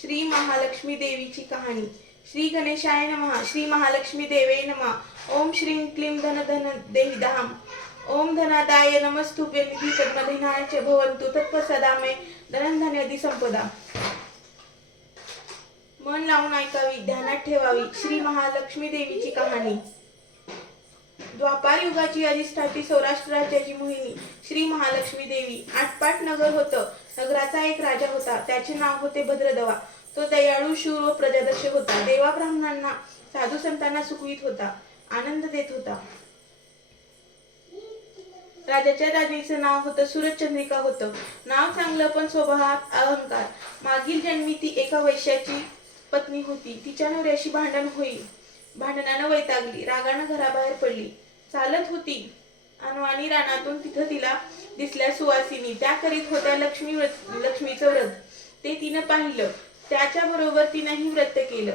श्री महालक्ष्मी देवीची कहाणी। श्री गणेशाय नमः। श्री महालक्ष्मी देवे नमः। ओम श्रीं क्लीं धन धन देहिधाम। ओम धनादाय नमस्तुभ्यं निधी पद्मधनाय च भवन्तु तत्प्रसादा मे धनधान्यादि संपदा। मन लावून ऐकावी, ध्यानात ठेवावी। श्री महालक्ष्मी देवीची कहाणी। द्वापार युगाची अधिष्ठात्री सौराष्ट्र राज्याची मोहिनी श्री महालक्ष्मी देवी। आटपाट नगर होतं। नगराचा एक राजा होता, त्याचे नाव होते भद्रदवा। तो दयाळू, शूर व प्रजादर्शक होता। देवा ब्राह्मणांना, साधू संतांना सुखवीत होता, आनंद देत होता। राजाच्या राणीचं नाव होतं सूरजचंद्रिका होतं। नाव चांगलं पण स्वभावात अहंकार। मागील जन्मी ती एका वैश्याची पत्नी होती। तिच्या नवऱ्याशी भांडण होईल, भांडणानं वैतागली, रागानं घराबाहेर पडली। चालत होती अनवाणी रानातून तिथं तिला दिसल्या सुवासिनी। त्या करीत होत्या लक्ष्मीचं व्रत। ते तिनं पाहिलं, त्याच्या बरोबर तिनंही व्रत केलं।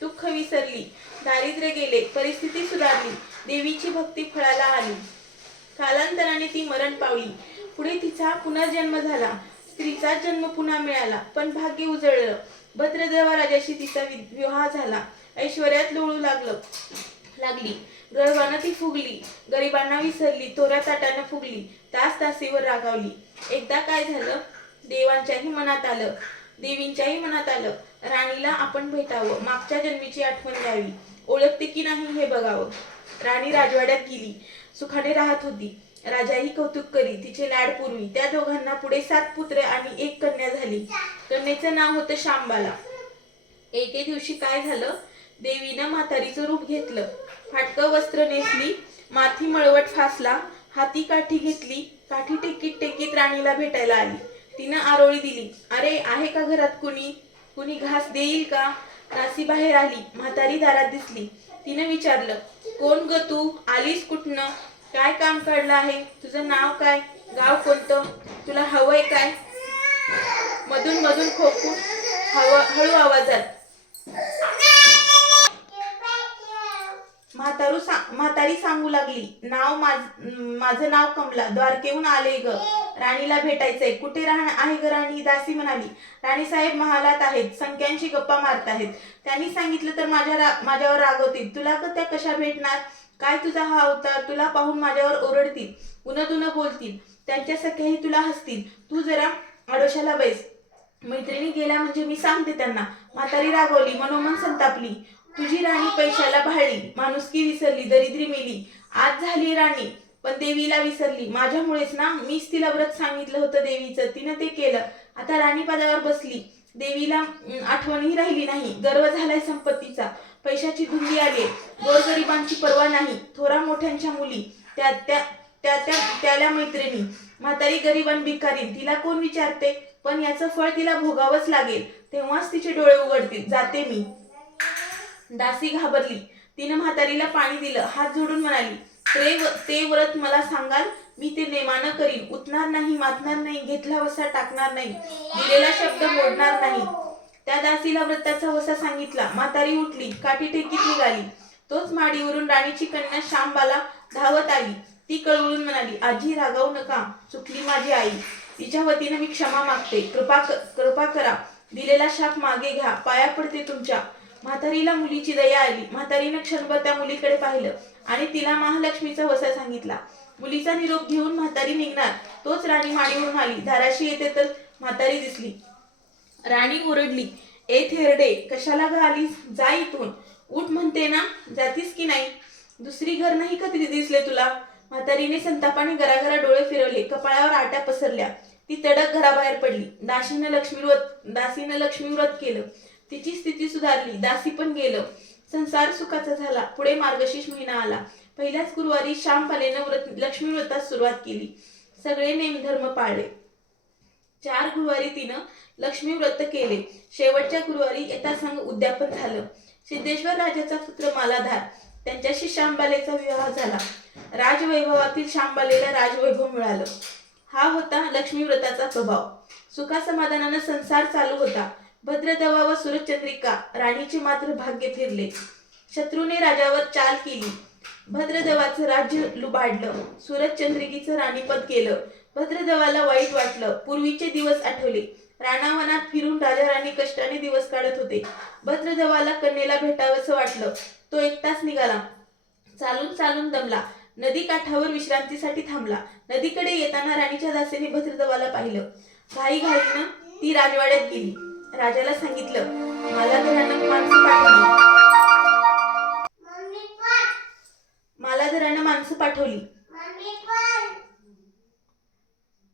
दुःख विसरली, दारिद्र्य गेले, परिस्थिती सुधारली, देवीची भक्ती फळाला आली। कालांतराने ती मरण पावली। पुढे तिचा पुनर्जन्म झाला, स्त्रीचा जन्म पुन्हा मिळाला, पण भाग्य उजळलं। भद्रदेवा राजाशी तिचा विवाह झाला। ऐश्वर्यात लोळू लागली, गर्वानं ती फुगली, गरिबांना विसरली, तोऱ्या ताटानं फुगली, दास दासीवर रागावली। एकदा काय झालं, देवींच्याही मनात आलं, राणीला आपण भेटावं, मागच्या जन्मीची आठवण द्यावी, ओळखते की नाही हे बघावं। राणी राजवाड्यात गेली, सुखाने राहत होती। राजाही कौतुक करी, तिचे लाड पूर्वी। त्या दोघांना पुढे 7 पुत्र आणि 1 कन्या झाली। कन्येचं नाव होतं शांबाला। एके दिवशी काय झालं, देवीनं म्हातारीचं रूप घेतलं। फाटकं वस्त्र नेसली, माथी मळवट फासला, हाती काठी घेतली, काठी टेकीत राणीला भेटायला आली। तिनं आरोळी दिली, अरे आहे का घरात कुणी घास देईल का? दासी बाहेर आली, म्हातारी दारात दिसली। तिनं विचारलं, कोण ग तू, आलीस कुठनं, काय काम काढलं आहे, तुझं नाव काय, गाव कोणतं, तुला हवंय काय? मधून खोकून हळू आवाजात म्हातारी सांगू लागली, माझं नाव कमला, द्वारकेहून आले ग, राणीला भेटायचंय, कुठे आहे ग राणी? दासी म्हणाली, राणी साहेब महालात आहेत, संख्यांशी गप्पा मारत आहेत, त्यांनी सांगितलं तर माझ्यावर रागवतील, तुला त्या कशा भेटणार, काय तुझा हा अवतार, तुला पाहून माझ्यावर ओरडतील, उनदुन बोलतील, त्यांच्या सख्याही तुला हसतील, तू जरा आडोशाला बैस, मैत्रिणी गेल्या म्हणजे मी सांगते त्यांना। म्हातारी रागवली, मनोमन संतापली, तुझी राणी पैशाला भाळली, माणुसकी विसरली, दरिद्री मेली, आज झाली राणी पण देवीला विसरली, माझ्यामुळेच ना, मीच तिला व्रत सांगितलं होतं देवीचं, तिनं ते केलं, आता राणी पदावर बसली, देवीला आठवणही राहिली नाही, गर्व झालाय संपत्तीचा, पैशाची धुंदी आली, गोरगरिबांची पर्वा नाही, थोरा मोठ्यांच्या मुली, त्याला मैत्रिणी, म्हातारी गरीब भिकारी, तिला कोण विचारते, पण याचं फळ तिला भोगावंच लागेल, तेव्हाच तिचे डोळे उघडतील, जाते मी। दासी घाबरली, तिनं म्हातारीला पाणी दिलं, हात जोडून म्हणाली, ते व्रत मला सांगाल, मी ते नेमानं करीन, उठणार नाही, मातणार नाही, घेतला वसा टाकणार नाही, दिलेला शब्द मोडणार नाही। त्या दासीला व्रताचा वसा सांगितला, म्हातारी उठली, काठी टेकीत निघाली। तोच माडीवरून राणीची कन्या शांबाला धावत आली। ती कळवळून म्हणाली, आजी रागावू नका, चुकली माझी आई, तिच्या वतीनं मी क्षमा मागते, कृपा करा, दिलेला शाप मागे घ्या, पाया पडते तुमच्या। म्हातारीला मुलीची दया आली। म्हातारीनं क्षणभर त्या मुलीकडे पाहिलं आणि तिला महालक्ष्मीचा वसा सांगितला। मुलीचा निरोप घेऊन म्हातारी निघणार, तोच राणी माडीवरून आली, दाराशी येते तर म्हातारी दिसली। राणी ओरडली, ए थेरडे, कशाला ग आलीस, जा इथून, उठ म्हणते ना, जातीस की नाही, दुसरी घर नाही का दिसले तुला? म्हातारीने संतापाने घराघरा डोळे फिरवले, कपाळावर आट्या पसरल्या, ती तडक घराबाहेर पडली। दासीनं लक्ष्मी व्रत केलं, तिची स्थिती सुधारली, दासी पण गेलं, संसार सुखाचा झाला। पुढे मार्गशीर्ष महिना आला। पहिल्याच गुरुवारी शांबालेनं लक्ष्मी व्रतात सुरुवात केली, सगळे नेमधर्म पाळले। 4 गुरुवारी तिनं लक्ष्मी व्रत केले, शेवटच्या गुरुवारी यथासांग उद्यापन झालं। सिद्धेश्वर राजाचा पुत्र मालाधार, त्यांच्याशी शांबालेचा विवाह झाला। राजवैभवातील शांबालेला राजवैभव मिळालं। हा होता लक्ष्मी व्रताचा प्रभाव। सुखासमाधानानं संसार चालू होता। भद्रदवा व सूरजचंद्रिका राणीचे मात्र भाग्य फिरले। शत्रूने राजावर चाल केली, भद्रदवाचं राज्य लुबाडलं, सूरजचंद्रिकेचं राणीपद गेलं। भद्रदवाला वाईट वाटलं, पूर्वीचे दिवस आठवले, रानावनात फिरून राजा राणी कष्टाने दिवस काढत होते. भद्रदेवाला कन्येला भेटावंसं वाटलं. तो एकटाच निघाला. चालून चालून दमला. नदी काठावर विश्रांतीसाठी थांबला. नदीकडे येताना राणीच्या दासीने भद्रदेवाला पाहिलं. घाईघाईनं ती राजवाड्यात गेली. राजाला सांगितलं, मालाधरानं माणसं पाठवली.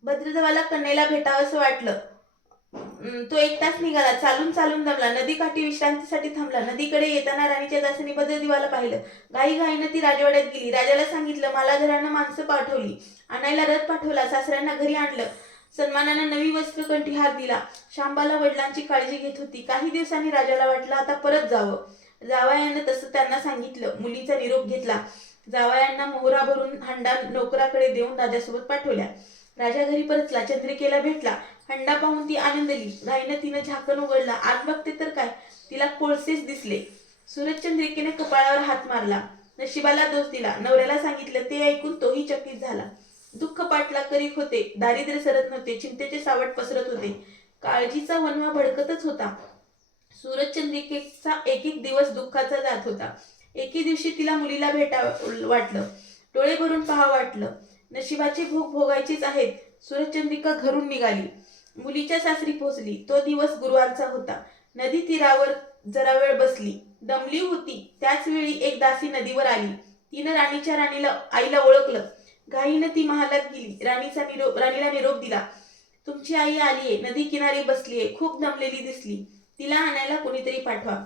भद्रदेवाला कन्येला भेटावंसं वाटलं. तो एकटाच निघाला. चालून चालून दमला. नदीकाठी विश्रांतीसाठी थांबला. नदीकडे येताना राणीच्या दासीने भद्रदेवाला पाहिलं. घाईघाईनं ती राजवाड्यात गेली. राजाला सांगितलं, मालाधरानं माणसं पाठवली. आणायला रथ पाठवला. सासऱ्यांना घरी आणलं. सन्मानानं नवी वस्त्र, कंठीहार दिला. शांबाला वडिलांची काळजी घेत होती. काही दिवसांनी राजाला वाटलं आता परत जावं. जावयानं तसं त्यांना सांगितलं. मुलीचा निरोप घेतला. जावयांना मोहरा भरून हंडा नोकराकडे देऊन राजासोबत पाठवल्या. राजा घरी परतला. चंद्रिकेला भेटला. हंडा पाहून ती आनंदली. घाईनं तिनं झाकण उघडलं. आत बघते तर काय, तिला कोळसेच दिसले. सूरज चंद्रिकेने कपाळावर हात मारला. नशिबाला दोष दिला. नवऱ्याला सांगितलं. ते ऐकून तोही चकित झाला. दुःख पाठला करीत होते. दारिद्र्य सरत नव्हते. चिंतेचे सावट पसरत होते. काळजीचा वणवा भडकतच होता. सूरज चंद्रिकेचा एक एक दिवस दुःखाचा जात होता. एके दिवशी तिला मुलीला भेटावं वाटलं. डोळे भरून पहावं वाटलं. नशिबाचे भोग भोगायचेच आहेत. सूरजचंद्रिका घरून निघाली. मुलीच्या सासरी पोहोचली. तो दिवस गुरुवारचा होता. नदी तीरावर जरा वेळ बसली. दमली होती. त्याच वेळी एक दासी नदीवर आली. तिनं राणीच्या आईला ओळखलं. घाईनं ती महालात गेली. राणीला निरोप दिला. तुमची आई आलीये. नदी किनारी बसलीये. खूप दमलेली दिसली. तिला आणायला कोणीतरी पाठवा.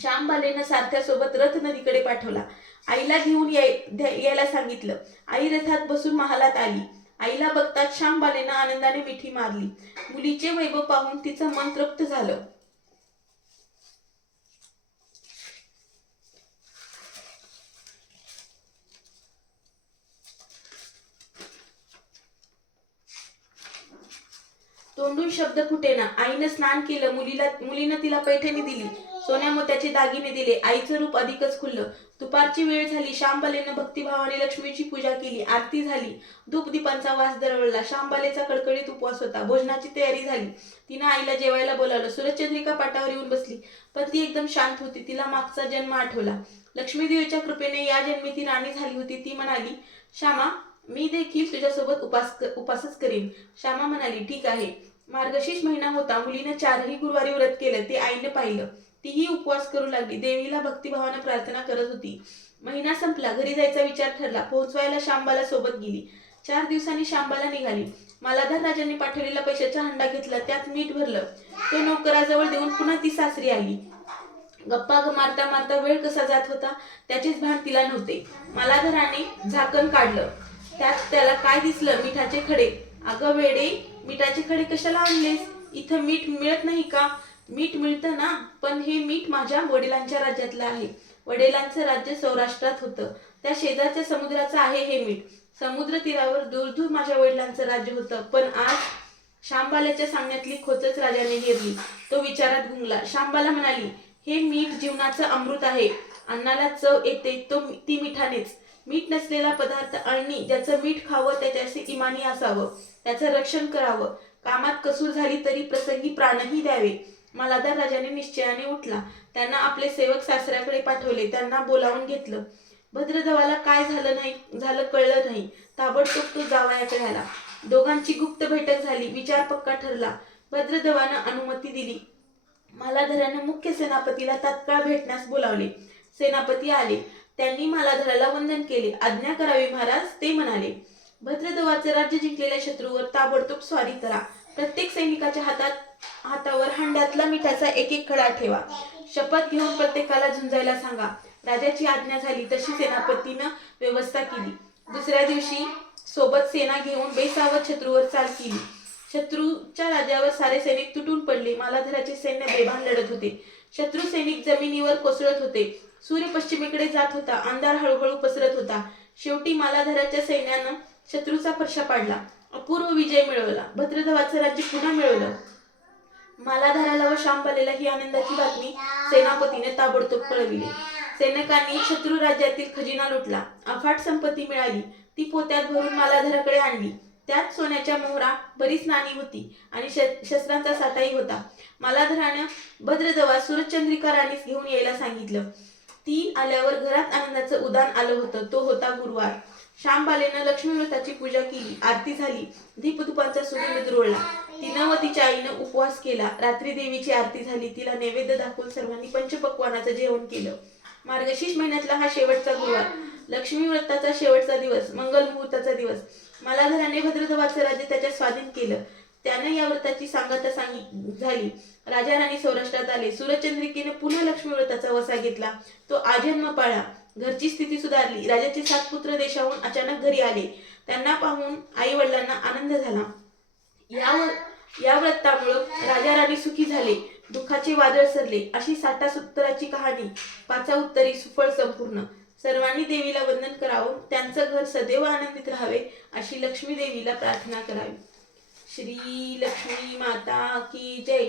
श्यामबालेनं सारथ्यासोबत रथ नदीकडे पाठवला. आईला घेऊन यायला सांगितलं. आई रथात बसून महालात आली. आईला बघताच श्यामबालेनं आनंदाने मिठी मारली. मुलीचे वैभव पाहून तिचं मन तृप्त झालं. तोंडून शब्द फुटेना. आईनं स्नान केलं. मुलीनं तिला पैठणी दिली. सोन्या मोत्याचे दागिने दिले. आईचं रूप अधिकच खुललं. दुपारची वेळ झाली. श्यामबालेनं भक्तिभावाने लक्ष्मीची पूजा केली. आरती झाली. धूपदीपांचा वास दरवळला. श्यामबालेचा कडकडीत उपवास होता. भोजनाची तयारी झाली. तिनं आईला जेवायला बोलावलं. सूरजचंद्रिका पाटावर येऊन बसली. पण ती एकदम शांत होती. तिला मागचा जन्म आठवला. लक्ष्मीदेवीच्या कृपेने या जन्मी ती राणी झाली होती. ती म्हणाली, श्यामा, मी देखील तुझ्यासोबत उपासच करीन. श्यामा म्हणाली, ठीक आहे. मार्गशीर्ष महिना होता. मुलीनं 4ही गुरुवारी व्रत केलं. ते आईनं पाहिलं. तीही उपवास करू लागली. देवीला भक्तिभावानं प्रार्थना करत होती. महिना संपला. घरी जायचा विचार ठरला. पोहोचवायला श्यामबाला सोबत गेली. 4 दिवसांनी श्यामबाला निघाली. मालाधार राजांनी पाठवलेला पैशाचा हंडा घेतला. त्यात मीठ भरलं. तो नोकराजवळ देऊन पुन्हा ती सासरी आली. गप्पा मारता मारता वेळ कसा जात होता त्याचेच भान तिला नव्हते. मालाधाराने झाकण काढलं. त्यात त्याला काय दिसलं? मिठाचे खडे. अगं वेडे, मिठाचे खडे कशाला आणलेस? इथं मीठ मिळत नाही का? मीठ मिळतं ना, पण हे मीठ माझ्या वडिलांच्या राज्यातलं आहे. वडिलांचं राज्य सौराष्ट्रात होतं. त्या शेजारच्या समुद्राचं आहे हे मीठ. समुद्र तीरावर दूर दूर माझ्या वडिलांचं राज्य होतं. पण आज श्यामबाल्याच्या सांगण्यातली खोचच राजाने हेरली. तो विचारात गुंगला. श्यामबाला म्हणाली, हे मीठ जीवनाचं अमृत आहे. अन्नाला चव येते ती मिठानेच. मीठ नसलेला पदार्थ अळणी. ज्याचं मीठ खावं त्याच्याशी इमानी असावं. त्याचं रक्षण करावं. कामात कसूर झाली तरी प्रसंगी प्राणही द्यावे. मालाधार राजाने निश्चयाने उठला. त्यांना आपले सेवक सासऱ्याकडे पाठवले. त्यांना बोलावून घेतलं. भद्रदेवाला काय झालं कळलं नाही. ताबडतोब तो जावयाकडे आला. दोघांची गुप्त बैठक झाली. विचार पक्का ठरला. भद्रदेवानं अनुमती दिली. मालाधारानं मुख्य सेनापतीला तात्काळ भेटण्यास बोलावले. सेनापती आले. त्यांनी मालाधाराला वंदन केले. आज्ञा करावी महाराज, ते म्हणाले. भद्रदेवाचे राज्य जिंकलेल्या शत्रूवर ताबडतोब स्वारी करा. प्रत्येक सैनिकाच्या हातावर हंड्यातला मिठाचा एक एक खडा ठेवा. शपथ घेऊन प्रत्येकाला झुंजायला सांगा. राजाची आज्ञा झाली तशी सेनापतीनं व्यवस्था केली. दुसऱ्या दिवशी सोबत सेना घेऊन बेसावध शत्रूवर चाल केली. शत्रूच्या राज्यावर सारे सैनिक तुटून पडले. मालाधाराचे सैन्य बेभान लढत होते. शत्रू सैनिक जमिनीवर कोसळत होते. सूर्य पश्चिमेकडे जात होता. अंधार हळूहळू पसरत होता. शेवटी मालाधाराच्या सैन्यानं शत्रूचा फरशा पाडला. अपूर्व विजय मिळवला. भद्रदेवाचं राज्य पुन्हा मिळवलं. मालाधाराला व श्यामबालेला ही आनंदाची बातमी सेनापतीने ताबडतोब कळविली. सैनिकांनी शत्रू राज्यातील खजिना लुटला. अफाट संपत्ती मिळाली. ती पोत्यात भरून मालाधाराकडे आणली. त्यात सोन्याच्या मोहरा, बरीच नाणी होती आणि शस्त्रांचा साठाही होता. मालाधरानं भद्रदवा सूरजचंद्रिका राणीस घेऊन यायला सांगितलं. ती आल्यावर घरात आनंदाचं उदान आलं होतं. तो होता गुरुवार. श्यामबालेनं लक्ष्मी व्रताची पूजा केली, आरती झाली, दीपधुपांचा सुगंध दुरवळला. तिनं व तिच्या आईनं उपवास केला. रात्री देवीची आरती झाली. तिला नैवेद्य दाखवून सर्वांनी पंचपक्वानाचं जेवण केलं. मार्गशीर्ष महिन्यातला हा शेवटचा गुरुवार, लक्ष्मी व्रताचा शेवटचा दिवस, मंगल मुहूर्ताचा दिवस. मालाधराने भद्रदवाचं राज्य त्याच्या स्वाधीन केलं. त्यानं या व्रताची सांगता झाली. राजा राणी सौराष्ट्रात आले. सूरजचंद्रिकेनं पुन्हा लक्ष्मी व्रताचा वसा घेतला. तो आजन्म पाळला. घरची स्थिती सुधारली. राजाचे 7 पुत्र देशाहून अचानक घरी आले. त्यांना पाहून आई वडिलांना आनंद झाला. या व्रतामुळं राजा राणी सुखी झाले. दुःखाचे वादळ सरले. अशी 60 उत्तराची कहाणी. 5 उत्तरी सुफळ संपूर्ण. सर्वांनी देवीला वंदन करावं. त्यांचं घर सदैव आनंदित राहावे अशी लक्ष्मी देवीला प्रार्थना करावी. श्री लक्ष्मी माता की जय.